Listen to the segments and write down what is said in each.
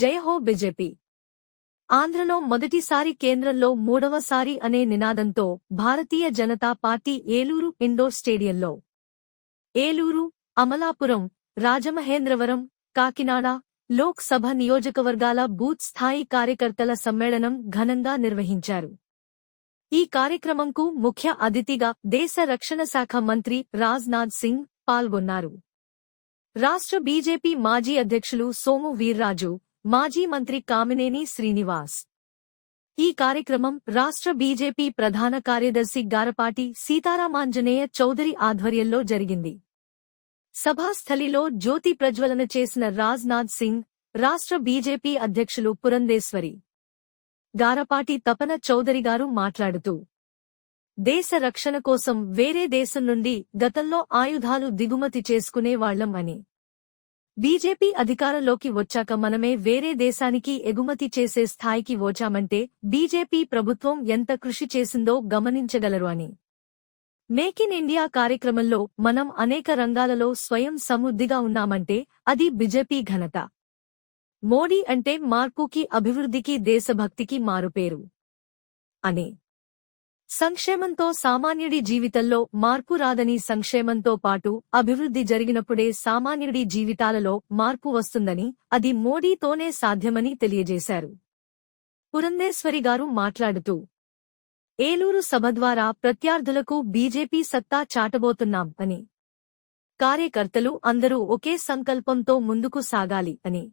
జై హో బీజేపీ. ఆంధ్రలో మొదటిసారి, కేంద్రంలో మూడవసారి అనే నినాదంతో భారతీయ జనతా పార్టీ ఏలూరు ఇండోర్ స్టేడియంలో ఏలూరు, అమలాపురం, రాజమహేంద్రవరం, కాకినాడ లోక్ సభ నియోజకవర్గాల బూత్ స్థాయి కార్యకర్తల సమ్మేళనం ఘనంగా నిర్వహించారు. ఈ కార్యక్రమంకు ముఖ్య అతిథిగా దేశ రక్షణ శాఖ మంత్రి రాజ్నాథ్ సింగ్ పాల్గొన్నారు. రాష్ట్ర బీజేపీ మాజీ అధ్యక్షులు సోము వీర్రాజు, మాజీ మంత్రి కామినేని శ్రీనివాస్. ఈ కార్యక్రమం రాష్ట్ర బీజేపీ ప్రధాన కార్యదర్శి గారపాటి సీతారామాంజనేయ చౌదరి ఆధ్వర్యంలో జరిగింది. సభాస్థలిలో జ్యోతి ప్రజ్వలన చేసిన రాజ్నాథ్ సింగ్, రాష్ట్ర బీజేపీ అధ్యక్షులు పురంధేశ్వరి గారపాటి తపన చౌదరిగారు మాట్లాడుతూ, దేశ రక్షణ కోసం వేరే దేశం నుండి గతంలో ఆయుధాలు దిగుమతి చేసుకునేవాళ్లం అని, బీజేపీ అధికారంలోకి వచ్చాక మనమే వేరే దేశానికి ఎగుమతి చేసే స్థాయికి వచ్చామంటే బీజేపీ ప్రభుత్వం ఎంత కృషి చేసిందో గమనించగలరు అని. మేక్ ఇన్ ఇండియా కార్యక్రమంలో మనం అనేక రంగాలలో స్వయం సమృద్ధిగా ఉన్నామంటే అది బీజేపీ ఘనత. మోడీ అంటే మార్పుకి, అభివృద్ధికి, దేశభక్తికి మారుపేరు అని. సంక్షేమంతో సామాన్యుడి జీవితంలో మార్పు రాదని, సంక్షేమంతో పాటు అభివృద్ధి జరిగినప్పుడే సామాన్యుడి జీవితాలలో మార్పు వస్తుందని, అది మోడీతోనే సాధ్యమని తెలియజేశారు. పురంధేశ్వరి గారు మాట్లాడుతూ, ఏలూరు సభ ద్వారా ప్రత్యర్థులకు బీజేపీ సత్తా చాటబోతున్నాం అని, కార్యకర్తలు అందరూ ఒకే సంకల్పంతో ముందుకు సాగాలి అని,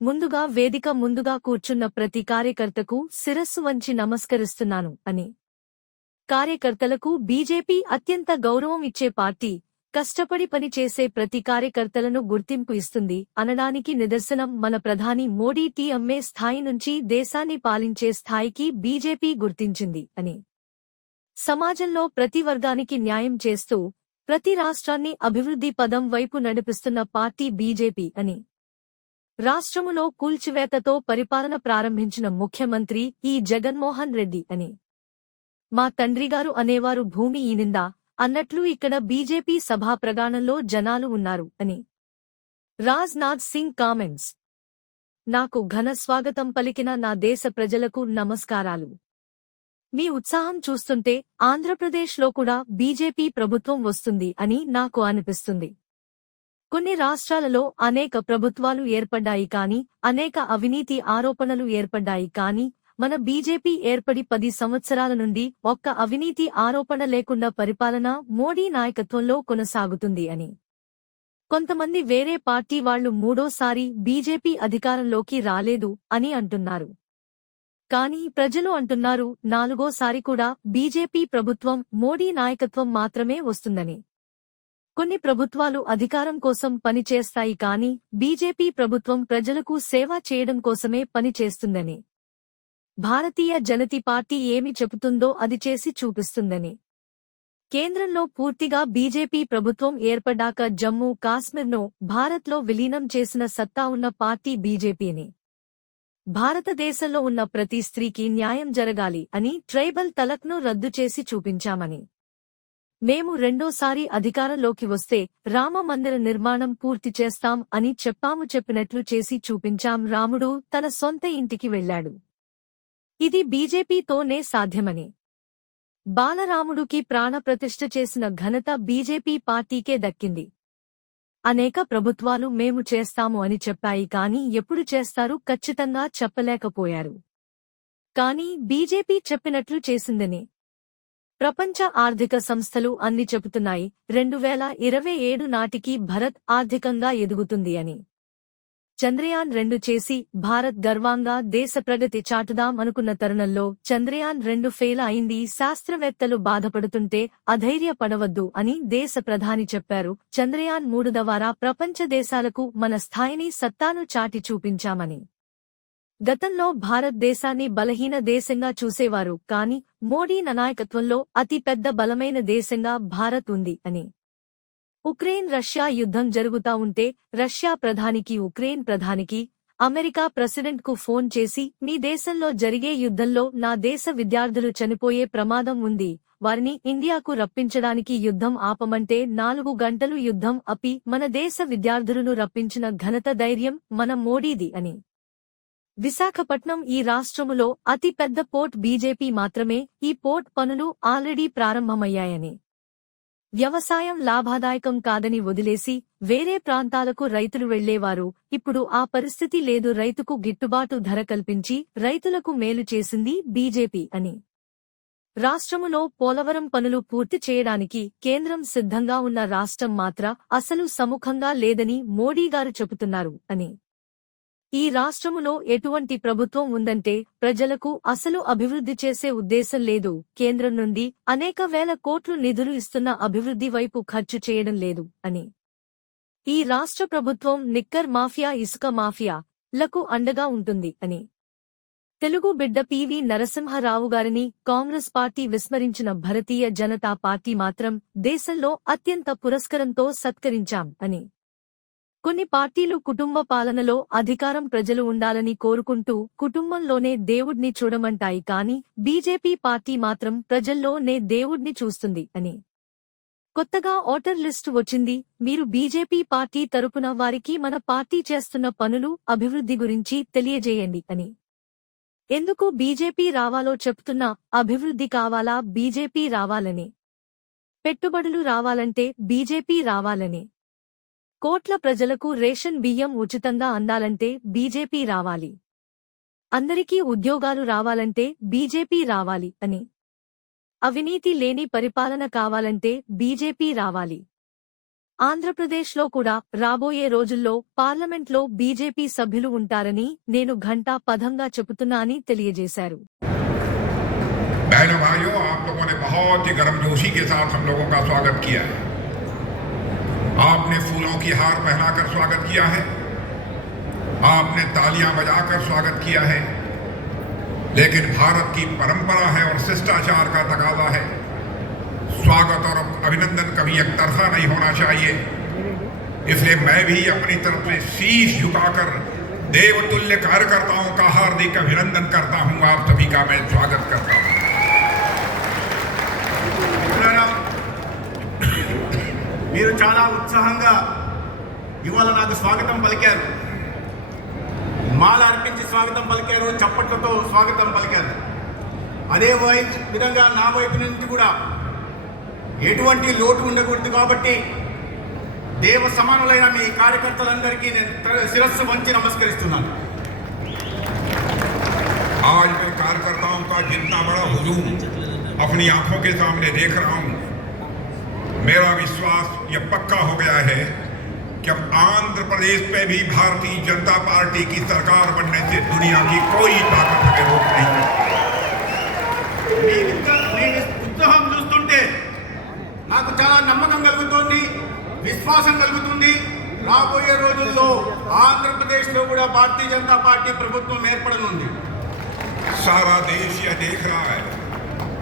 ముందుగా వేదిక ముందుగా కూర్చున్న ప్రతి కార్యకర్తకు శిరస్సు వంచి నమస్కరిస్తున్నాను అని, కార్యకర్తలకు బీజేపీ అత్యంత గౌరవం ఇచ్చే పార్టీ, కష్టపడి పనిచేసే ప్రతి కార్యకర్తలను గుర్తింపు ఇస్తుంది అనడానికి నిదర్శనం మన ప్రధాని మోడీ అమ్మే స్థాయి నుంచి దేశాన్ని పాలించే స్థాయికి బీజేపీ గుర్తించింది అని, సమాజంలో ప్రతి వర్గానికి న్యాయం చేస్తూ ప్రతి రాష్ట్రాన్ని అభివృద్ధి పదం వైపు నడిపిస్తున్న పార్టీ బీజేపీ అని, రాష్ట్రములో కూల్చివేతతో పరిపాలన ప్రారంభించిన ముఖ్యమంత్రి ఈ జగన్మోహన్ రెడ్డి అని, మా తండ్రిగారు అనేవారు భూమి ఈనిందా అన్నట్లు ఇక్కడ బీజేపీ సభా ప్రగాణంలో జనాలు ఉన్నారు అని. రాజ్నాథ్ సింగ్ కామెంట్స్. నాకు ఘన స్వాగతం పలికిన నా దేశ ప్రజలకు నమస్కారాలు. మీ ఉత్సాహం చూస్తుంటే ఆంధ్రప్రదేశ్లో కూడా బీజేపీ ప్రభుత్వం వస్తుంది అని నాకు అనిపిస్తుంది. కొన్ని రాష్ట్రాలలో అనేక ప్రభుత్వాలు ఏర్పడ్డాయి కానీ, అనేక అవినీతి ఆరోపణలు ఏర్పడ్డాయి కానీ, మన బీజేపీ ఏర్పడి 10 సంవత్సరాల నుండి ఒక్క అవినీతి ఆరోపణ లేకుండా పరిపాలన మోడీ నాయకత్వంలో కొనసాగుతుంది అని. కొంతమంది వేరే పార్టీ వాళ్లు మూడోసారి బీజేపీ అధికారంలోకి రాలేదు అని అంటున్నారు. కానీ ప్రజలు అంటున్నారు నాలుగోసారి కూడా బీజేపీ ప్రభుత్వం, మోడీ నాయకత్వం మాత్రమే వస్తుందని. కొన్ని ప్రభుత్వాలు అధికారం కోసం పనిచేస్తాయి కానీ బీజేపీ ప్రభుత్వం ప్రజలకు సేవ చేయడం కోసమే పనిచేస్తుందని. భారతీయ జనతా పార్టీ ఏమి చెబుతుందో అది చేసి చూపిస్తుందని. కేంద్రంలో పూర్తిగా బీజేపీ ప్రభుత్వం ఏర్పడ్డాక జమ్మూ కాశ్మీర్ను భారత్లో విలీనం చేసిన సత్తా ఉన్న పార్టీ బీజేపీని. భారతదేశంలో ఉన్న ప్రతి స్త్రీకి న్యాయం జరగాలి అని ట్రైబల్ తలక్ను రద్దు చేసి చూపించామని. మేము రెండోసారి అధికారంలోకి వస్తే రామ మందిర నిర్మాణం పూర్తి చేస్తాం అని చెప్పినట్లు చేసి చూపించాం. రాముడు తన సొంత ఇంటికి వెళ్లాడు. ఇది బీజేపీతోనే సాధ్యమని. బాలరాముడుకి ప్రాణప్రతిష్ఠ చేసిన ఘనత బీజేపీ పార్టీకే దక్కింది. అనేక ప్రభుత్వాలు మేము చేస్తాము అని చెప్పాయి కానీ ఎప్పుడు చేస్తారు ఖచ్చితంగా చెప్పలేకపోయారు. కానీ బీజేపీ చెప్పినట్లు చేసిందని ప్రపంచ ఆర్థిక సంస్థలు అన్ని చెబుతున్నాయి. 2027 నాటికి భారత్ ఆర్థికంగా ఎదుగుతుంది అని. చంద్రయాన్ 2 చేసి భారత్ గర్వంగా దేశ ప్రగతి చాటుదాం అనుకున్న తరుణంలో చంద్రయాన్ 2 ఫెయిల్ అయింది. శాస్త్రవేత్తలు బాధపడుతుంటే అధైర్యపడవద్దు అని దేశ ప్రధాని చెప్పారు. చంద్రయాన్ 3 ద్వారా ప్రపంచ దేశాలకు మన స్థాయిని, సత్తాను చాటి చూపించామని. గతంలో భారతదేశాన్ని బలహీన దేశంగా చూసేవారు కానీ మోడీ నాయకత్వంలో అతి పెద్ద బలమైన దేశంగా భారత్ ఉంది అని. ఉక్రెయిన్ రష్యా యుద్ధం జరుగుతా ఉంటే రష్యా ప్రధానికి, ఉక్రెయిన్ ప్రధానికి, అమెరికా ప్రెసిడెంట్కు ఫోన్ చేసి మీ దేశంలో జరిగే యుద్ధంలో నా దేశ విద్యార్థులు చనిపోయే ప్రమాదం ఉంది, వారిని ఇండియాకు రప్పించడానికి యుద్ధం ఆపమంటే 4 గంటలు యుద్ధం ఆపి మన దేశ విద్యార్థులను రప్పించిన ఘనత, ధైర్యం మన మోడీది అని. విశాఖపట్నం ఈ రాష్ట్రములో అతి పెద్ద పోర్ట్ బీజేపీ మాత్రమే. ఈ పోర్ట్ పనులు ఆల్రెడీ ప్రారంభమయ్యాయని, వ్యవసాయం లాభదాయకం కాదని వదిలేసి వేరే ప్రాంతాలకు రైతులు వెళ్లేవారు. ఇప్పుడు ఆ పరిస్థితి లేదు. రైతుకు గిట్టుబాటు ధర కల్పించి రైతులకు మేలు చేసింది బీజేపీ అని. రాష్ట్రములో పోలవరం పనులు పూర్తి చేయడానికి కేంద్రం సిద్ధంగా ఉన్న రాష్ట్రం మాత్రం అసలు సముఖంగా లేదని మోడీగారు చెబుతున్నారు అని. ఈ రాష్ట్రములో ఎటువంటి ప్రభుత్వం ఉందంటే ప్రజలకు అసలు అభివృద్ధి చేసే ఉద్దేశం లేదు. కేంద్రం నుండి అనేక వేల కోట్లు నిధులు ఇస్తున్న అభివృద్ధి వైపు ఖర్చు చేయడం లేదు అని. ఈ రాష్ట్ర ప్రభుత్వం నిక్కర్ మాఫియా, ఇసుక మాఫియా లకు అండగా ఉంటుంది అని. తెలుగు బిడ్డ పివి నరసింహరావు గారిని కాంగ్రెస్ పార్టీ విస్మరించిన భారతీయ జనతా పార్టీ మాత్రం దేశంలో అత్యంత పురస్కారంతో సత్కరించాం అని. కొన్ని పార్టీలు కుటుంబ పాలనలో అధికారం ప్రజలు ఉండాలని కోరుకుంటూ కుటుంబంలోనే దేవుడ్ని చూడమంటాయి. కానీ బీజేపీ పార్టీ మాత్రం ప్రజల్లోనే దేవుడ్ని చూస్తుంది అని. కొత్తగా ఓటర్ లిస్టు వచ్చింది. మీరు బీజేపీ పార్టీ తరపున వారికి మన పార్టీ చేస్తున్న పనులు, అభివృద్ధి గురించి తెలియజేయండి అని. ఎందుకు బీజేపీ రావాలో చెప్తున్నా. అభివృద్ధి కావాలా? బీజేపీ రావాలని. పెట్టుబడులు రావాలంటే బీజేపీ రావాలని. కోట్ల ప్రజలకు రేషన్ బియ్యం ఉచితంగా అందాలంటే బీజేపీ రావాలి. అందరికీ ఉద్యోగాలు రావాలంటే బీజేపీ రావాలి అని. అవినీతి లేని పరిపాలన కావాలంటే బీజేపీ రావాలి. ఆంధ్రప్రదేశ్లో కూడా రాబోయే రోజుల్లో పార్లమెంట్లో బీజేపీ సభ్యులు ఉంటారని నేను ఘంటా పదంగా చెబుతున్నా అని తెలియజేశారు. बहनों भाइयों, आप लोगों ने बहुत ही गर्मजोशी के साथ हम लोगों का स्वागत किया है। आपने फूलों की हार पहनाकर स्वागत किया है, आपने तालियां बजाकर स्वागत किया है। लेकिन भारत की परंपरा है और शिष्टाचार का तकाजा है, स्वागत और अभिनंदन कभी एक तरफा नहीं होना चाहिए। इसलिए मैं भी अपनी तरफ से शीश झुकाकर देवतुल्य कार्यकर्ताओं का हार्दिक अभिनंदन करता हूं। आप सभी का मैं स्वागत करता हूं। మీరు చాలా ఉత్సాహంగా ఇవాళ నాకు స్వాగతం పలికారు. మాల అర్పించి స్వాగతం పలికారు, చప్పట్లతో స్వాగతం పలికారు. అదే విధంగా నా వైపు నుంచి కూడా ఎటువంటి లోటు ఉండకూడదు కాబట్టి దేవ సమానులైన మీ కార్యకర్తలందరికీ నేను శిరస్సు వంచి నమస్కరిస్తున్నాను. आज मैं कार्यकर्ताओं का जितना बड़ा हुजूम अपनी आंखों के सामने देख रहा हूं, मेरा विश्वास यह पक्का हो गया है कि अब आंध्र प्रदेश में भी भारतीय जनता पार्टी की सरकार बनने से दुनिया की कोई ताकत हमें रोक नहीं सकती। ఉత్సాహం చూస్తుంటే నాకు చాలా నమ్మకం కలుగుతోంది, విశ్వాసం కలుగుతుంది. రాబోయే రోజుల్లో ఆంధ్రప్రదేశ్లో కూడా భారతీయ జనతా పార్టీ ప్రభుత్వం ఏర్పడనుంది. सारा देश यह देख रहा है,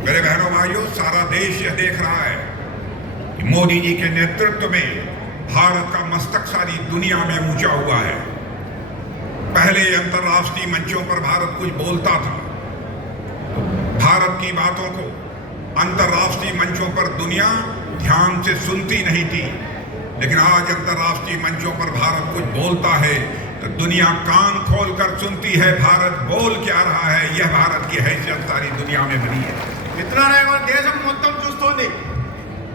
मेरे बहनों भाइयों, सारा देश यह देख रहा है कि मोदी जी के नेतृत्व में भारत का मस्तक सारी दुनिया में ऊंचा हुआ है। पहले अंतर्राष्ट्रीय मंचों पर भारत कुछ बोलता था, भारत की बातों को अंतर्राष्ट्रीय मंचों पर दुनिया ध्यान से सुनती नहीं थी। लेकिन आज अंतर्राष्ट्रीय मंचों पर भारत कुछ बोलता है तो दुनिया कान खोलकर सुनती है। भारत बोल क्या रहा है, यह भारत की हैसियत सारी दुनिया में बनी है। మిత్రులారా, దేశం మొత్తం చూస్తోంది.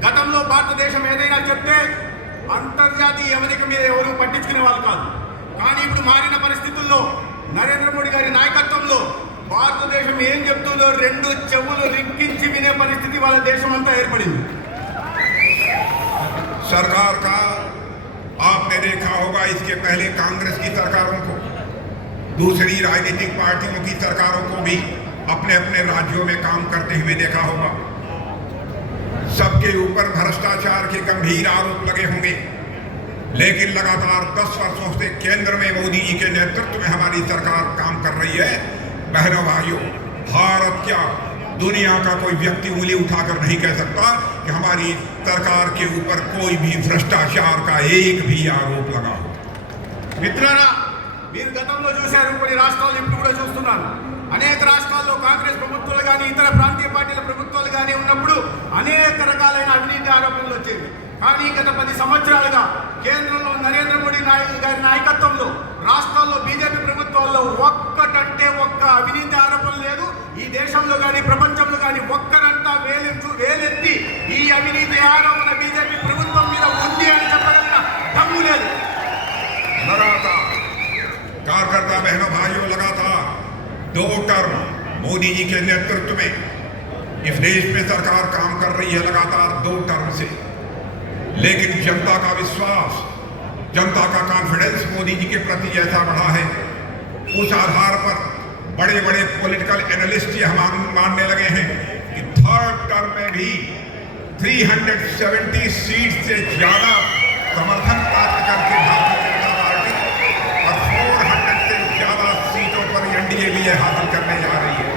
గతంలో భారతదేశం ఏదైనా చెప్తే అంతర్జాతీయ యవనిక మీద ఎవరు పట్టించుకునే వాళ్ళు కాదు. కానీ ఇప్పుడు మారిన పరిస్థితుల్లో నరేంద్ర మోడీ గారి నాయకత్వంలో భారతదేశం ఏం చెప్తుందో రెండు చెవులు రిక్కించి వినే పరిస్థితి వాళ్ళ దేశం అంతా ఏర్పడింది. सरकार का आपने देखा होगा, इसके पहले कांग्रेस की सरकारों को, दूसरी राजनीतिक पार्टियों की सरकारों को भी अपने अपने राज्यों में काम करते हुए देखा होगा। सबके ऊपर भ्रष्टाचार के गंभीर आरोप लगे होंगे, लेकिन लगातार 10 वर्षों से केंद्र में मोदी जी के नेतृत्व में हमारी सरकार काम कर रही है। बहनों भाइयों, भारत क्या दुनिया का कोई व्यक्ति उंगली उठाकर नहीं कह सकता कि हमारी सरकार के ऊपर कोई भी भ्रष्टाचार का एक भी आरोप लगा हो। మిత్రులారా, మీరు గతంలో చూశారు, కొన్ని రాష్ట్రాలు ఇప్పుడు కూడా చూస్తున్నారు. అనేక రాష్ట్రాల్లో కాంగ్రెస్ ప్రభుత్వాలు కానీ ఇతర ప్రాంతీయ పార్టీల ప్రభుత్వాలు కానీ ఉన్నప్పుడు అనేక రకాలైన అవినీతి ఆరోపణలు వచ్చేవి. కానీ గత 10 సంవత్సరాలుగా కేంద్రంలో నరేంద్ర మోడీ గారి నాయకత్వంలో రాష్ట్రాల్లో బీజేపీ ప్రభుత్వాల్లో ఒక్కట దేశంలో కానీ ప్రపంచంలో కానీ ఒక్కరంతా వేలెత్తి ఈ అవినీతి ఆరోపణ బీజేపీ ప్రభుత్వం మీద ఉంది అని చెప్పగలిగిన దమ్ము లేదు. लगातार कार्यकर्ता बहनों भाइयों लगातार 2 टर्म मोदी जी के नेतृत्व में इस देश में सरकार काम कर रही है लगातार 2 टर्म से, लेकिन जनता का विश्वास, जनता का कॉन्फिडेंस मोदी जी के प्रति ऐसा बढ़ा है, उस आधार पर बड़े बड़े पॉलिटिकल एनालिस्ट ये हम मानने लगे हैं कि 3rd टर्म में भी 370 सीट से ज्यादा समर्थन प्राप्त करके भारतीय जनता पार्टी और 400 से ज्यादा सीटों पर एनडीए भी ये हासिल करने जा रही है.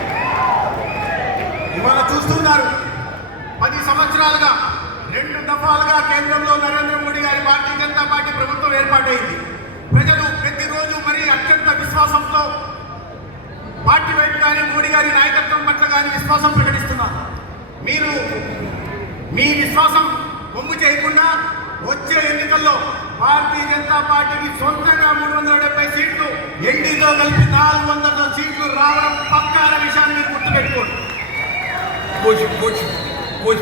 ఇవాళ చూస్తున్నారు 10 సంవత్సరాలుగా 2 దఫాలుగా కేంద్రంలో నరేంద్ర మోడీ గారి భారతీయ జనతా పార్టీ ప్రభుత్వం ఏర్పాటైంది. ప్రజలు ప్రతిరోజు మరి అత్యంత విశ్వాసంతో పార్టీ వైపు కానీ మోడీ గారి నాయకత్వం పట్ల కానీ విశ్వాసం ప్రకటిస్తున్నారు. మీరు మీ విశ్వాసం బొమ్ము చేయకుండా వచ్చే ఎన్నికల్లో భారతీయ జనతా పార్టీకి సొంతంగా 370 సీట్లు, ఎన్డీతో కలిపి 400 సీట్లు రావడం పక్కా అనే విషయాన్ని మీరు గుర్తుపెట్టుకోండి. कुछ